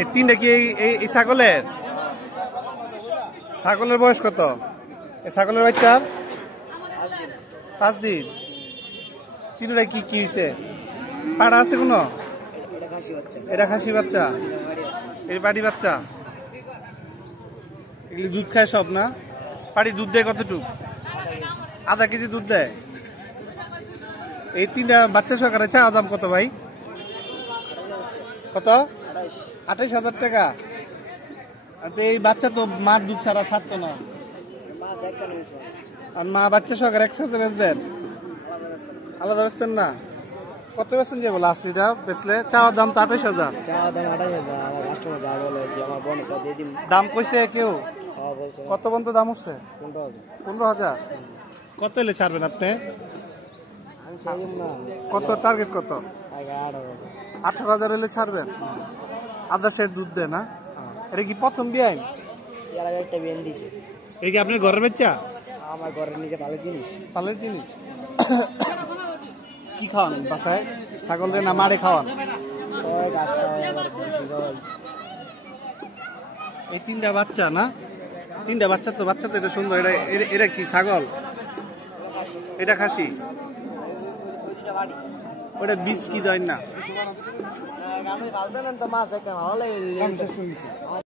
এই তিনটা কি এই ছাগলের? ছাগলের বয়স কত? এই ছাগলের বাচ্চার 5 দিন। তিনটা কি কি হয়েছে? পাড়া আছে কোনো? এটা খাসি বাচ্চা, এই বাড়ি বাচ্চা। এগুলি দুধ খায় সব না? পাড়ি দুধ দেয় কতটুক? আধা কেজি দুধ দেয়। এই তিনটা বাচ্চা সহকারে চাওয়া দাম কত ভাই? কত? 28,000 টাকা। এই বাচ্চা তো মার দুধ ছাড়া ছাড়তো না। আর মা বাচ্চা সহকারে একসাথে বেচবেন? আলাদা বেচতেন না? কত বেচেন যে বলে আসলিটা বেচলে? চাওয়ার দাম তো 28,000। দাম কইছে কেউ? কত পর্যন্ত দাম হচ্ছে? 15,000। কত এলে ছাড়বেন আপনি? কত টার্গেট কত? 18,000 এলে ছাড়বেন? আধা সের দুধ দেয় না? এটা কি প্রথম বিয়াই? এই কি আপনার ঘরের বাচ্চা? আমার ঘরের নিজে পালের জিনিস। পালের জিনিস কি খাওয়ান বাসায়? ছাগল না মারে খাওয়ান? এই তিনটা বাচ্চা না? তিনটা বাচ্চা তো, বাচ্চা তো এটা সুন্দর। এটা এটা কি ছাগল? এটা খাসি? ওটা বীজ কি দেয় না?